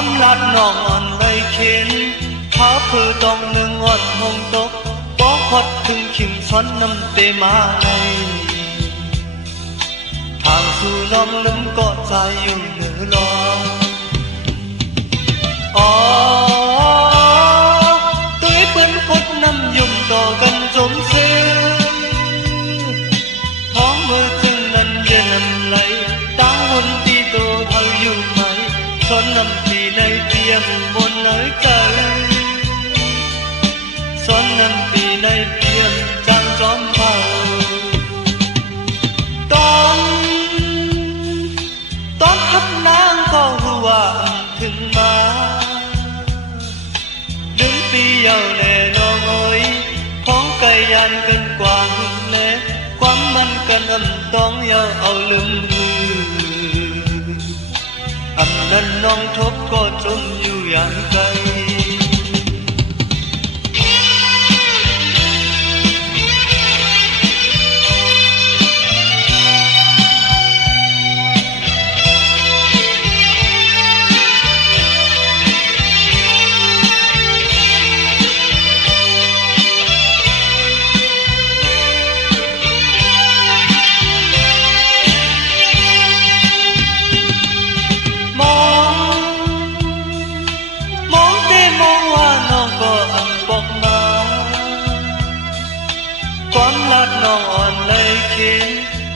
ความลัดน้องอ่อนเลยเข็นพาเพื่อต้องหนึ่งอ่อนหงตกบ่ฮอดถึงขิมซ้อนน้ำเตมาในทางสู่น้องลืมก็ใจอยู่เหนือลอยตุ้ยเปิ้นพดน้ำยุ่มต่อกันจมซื้อท้องมือจึงนั้นเย็นน้ำไหลตาหุ่นตีโตเธออยู่ไหมซ้อนน้ำตีในเตียงบนเนื้อใจซ้อนน้ำตีในเตียงจางจอมเผาตอนทับนางก็รู้ว่าถึงมาดึงปีเยาแน่น้องเอ้ยของไก่ยันกันกว่าหึงแลความมันกันต้องเยาเอาลืมนั้นน้องทบก็จมอยู่อย่างไกลความลัดน้องอ่อนเลยเข็น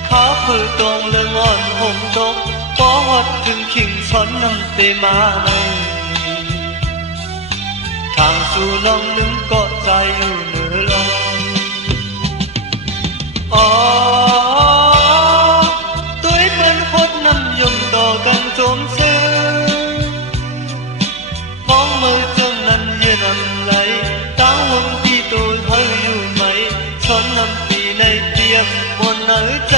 ขาเพื่อตรงเรื่องอ่อนหงตกบ่ฮอดถึงขิงซ้อนน้ำเตมาในทางสู่น้องนึงก็ใจอยู่เหนือลมตุ้ยเป็นพดน้ำยมต่อกันจมซื้อพ้องมือจังนั้นเย็นน้ำไหลตาหงที่ตัวเธออยู่ไหมซ้อนน้ำตีในเตียงบนเนื้อใจ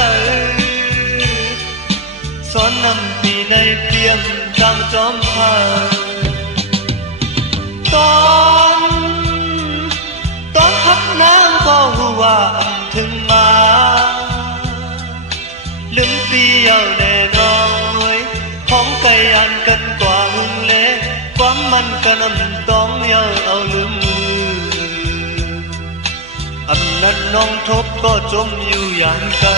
ซ้อนน้ำตีในเตียงจางจอมเผาตอนพักน้ำก็รู้ว่าถึงมาลืมปีเยาแน่น้องเว้ยของไก่อันกันกว่าหึงเละความมันกันต้องเยาเอาลืมนั้นน้องทบก็จมอยู่อย่างไกล